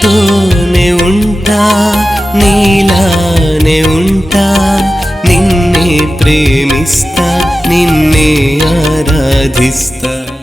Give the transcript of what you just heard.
నీతోనే ఉంటా నీలానే ఉంటా. నిన్నే ప్రేమిస్తా నిన్నే ఆరాధిస్తా.